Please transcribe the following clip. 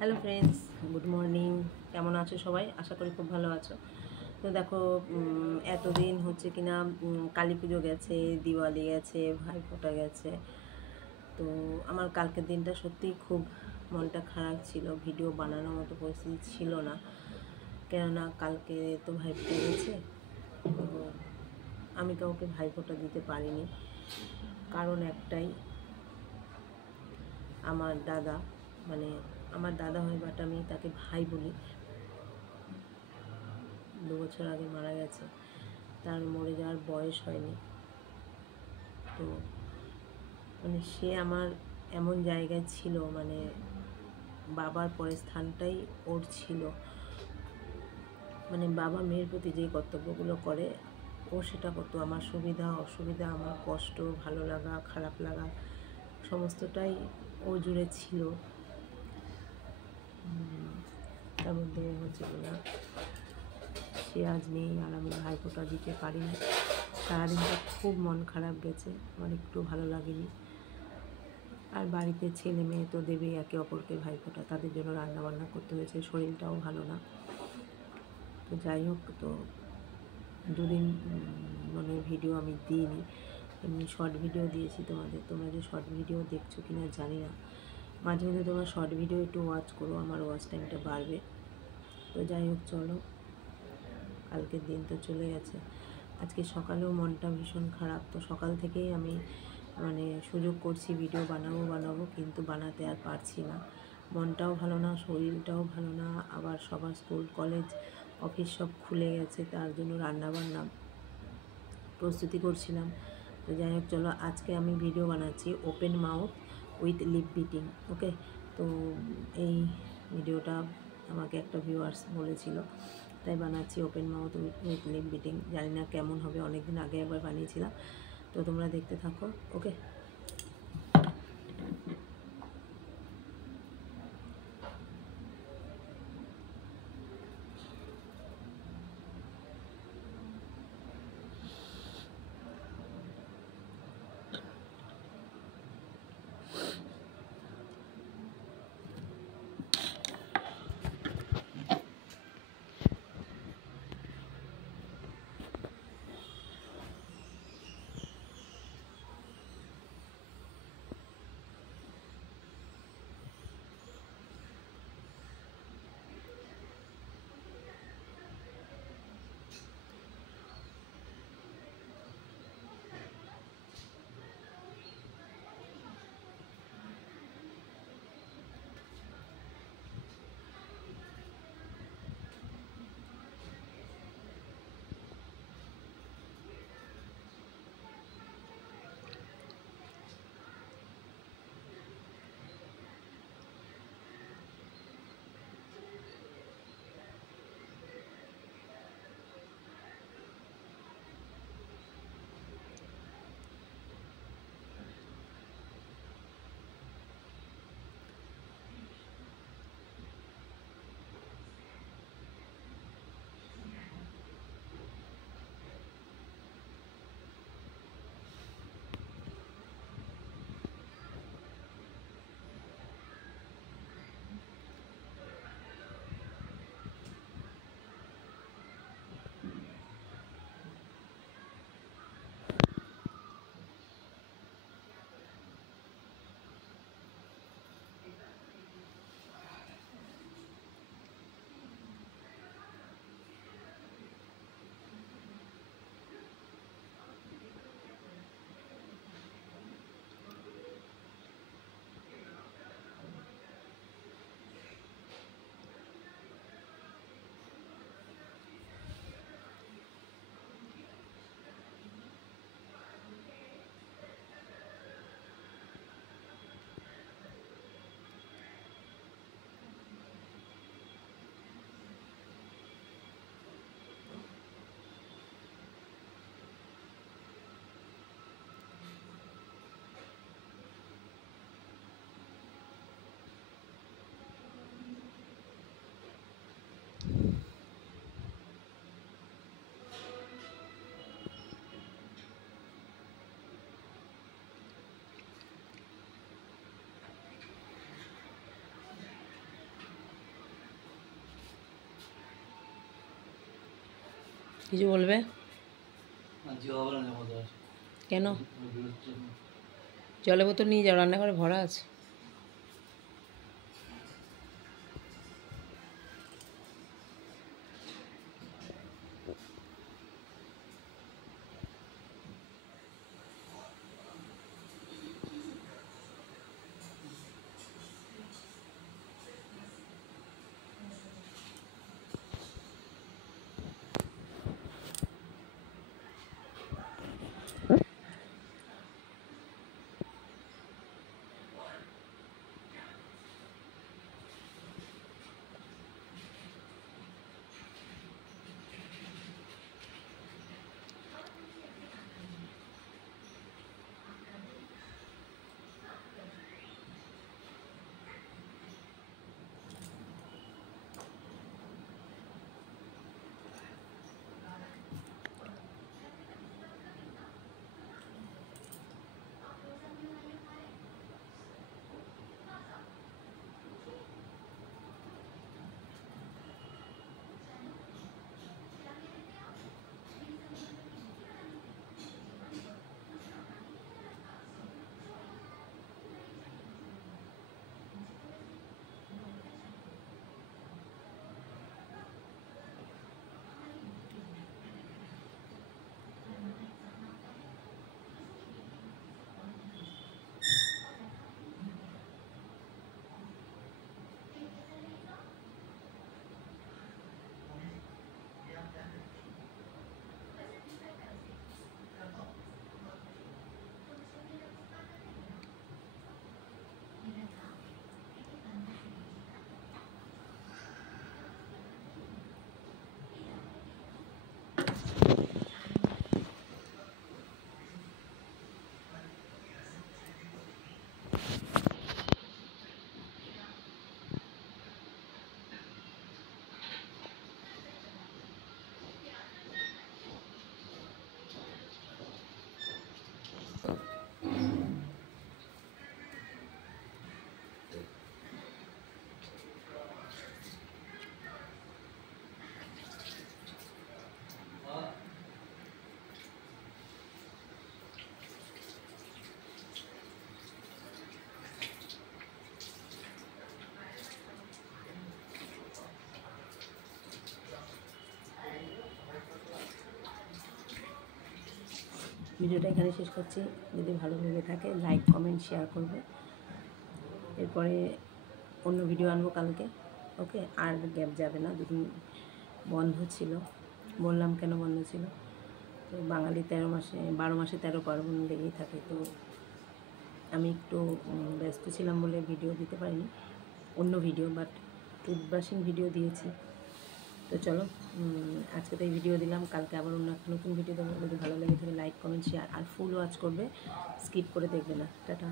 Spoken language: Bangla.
Hello friends, good morning. কেমন আছো সবাই? আশা করি খুব ভালো আছো। তো দেখো, এতদিন হচ্ছে কিনা কালী পুজো গেছে, দিওয়ালি গেছে, ভাইফোঁটা গেছে। তো আমার কালকের দিনটা সত্যিই খুব মনটা খারাপ ছিল, ভিডিও বানানোর মতো পরিস্থিতি ছিল না। কেননা কালকে তো ভাইফোঁটা গেছে, তো আমি কাউকে ভাইফোঁটা দিতে পারিনি। কারণ একটাই, আমার দাদা, মানে আমার দাদা হয়, বাট আমি তাকে ভাই বলি, 2 বছর আগে মারা গেছে। তার মরে যাওয়ার বয়স হয়নি। তো মানে সে আমার এমন জায়গায় ছিল, মানে বাবার পরের স্থানটাই ওর ছিল। মানে বাবা মেয়ের প্রতি যে কর্তব্যগুলো করে, ও সেটা করতো। আমার সুবিধা অসুবিধা, আমার কষ্ট, ভালো লাগা, খারাপ লাগা, সমস্তটাই ও জুড়ে ছিল। তার মধ্যে হচ্ছে কিনা সে আজ নেই, আর আমি ভাইফোঁটা দিতে পারিনি। সারাদিনটা খুব মন খারাপ গেছে, আমার একটু ভালো লাগেনি। আর বাড়িতে ছেলে মেয়ে তো দেবেই একে অপরকে ভাইফোঁটা, তাদের জন্য রান্নাবান্না করতে হয়েছে, শরীরটাও ভালো না। তো যাই হোক, তো দুদিন মানে ভিডিও আমি দিইনি, এমনি শর্ট ভিডিও দিয়েছি তোমাদের। তোমরা যে শর্ট ভিডিও দেখছো কিনা জানি না, মাঝে মাঝে তোমরা শর্ট ভিডিও একটু ওয়াচ করো, আমার ওয়াচ টাইমটা বাড়বে। তো যাই হোক, চলো, কালকের দিন তো চলে গেছে। আজকে সকালেও মনটা ভীষণ খারাপ। তো সকাল থেকেই আমি মানে সুযোগ করছি ভিডিও বানাবো, কিন্তু বানাতে আর পারছি না। মনটাও ভালো না, শরীরটাও ভালো না, আবার সবার স্কুল কলেজ অফিস সব খুলে গেছে, তার জন্য রান্নাবান্না প্রস্তুতি করছিলাম। তো যাই হোক, চলো, আজকে আমি ভিডিও বানাচ্ছি open mouth with lip biting. Okay, তো এই ভিডিওটা আমাকে একটা ভিউয়ার্স বলেছিল, তাই বানাচ্ছি open mouth with lip biting. জানি না কেমন হবে, অনেক দিন আগে একবার বানিয়েছিলাম। তো তোমরা দেখতে থাকো। ওকে, কিছু বলবে? কেন? জলের বোতল নিয়ে যাও, রান্নাঘরে ভরা আছে। ভিডিওটা এখানে শেষ করছি। যদি ভালো লেগে থাকে লাইক কমেন্ট শেয়ার করবে। এরপরে অন্য ভিডিও আনবো কালকে। ওকে, আর গ্যাপ যাবে না, দুদিন বন্ধ ছিল। বললাম কেন বন্ধ ছিল, তো বাঙালি 12 মাসে 13 পার্বণ লেগেই থাকে। তো আমি একটু ব্যস্ত ছিলাম বলে ভিডিও দিতে পারিনি, অন্য ভিডিও, বাট টুথব্রাশিং ভিডিও দিয়েছি। তো চলো, আজকে তো এই ভিডিও দিলাম, কালকে আবার অন্য একটা নতুন ভিডিও দেবো। যদি ভালো লেগে থাকে লাইক কমেন্ট শেয়ার আর ফুল ওয়াচ করবে, স্কিপ করে দেখবে না। টাটা।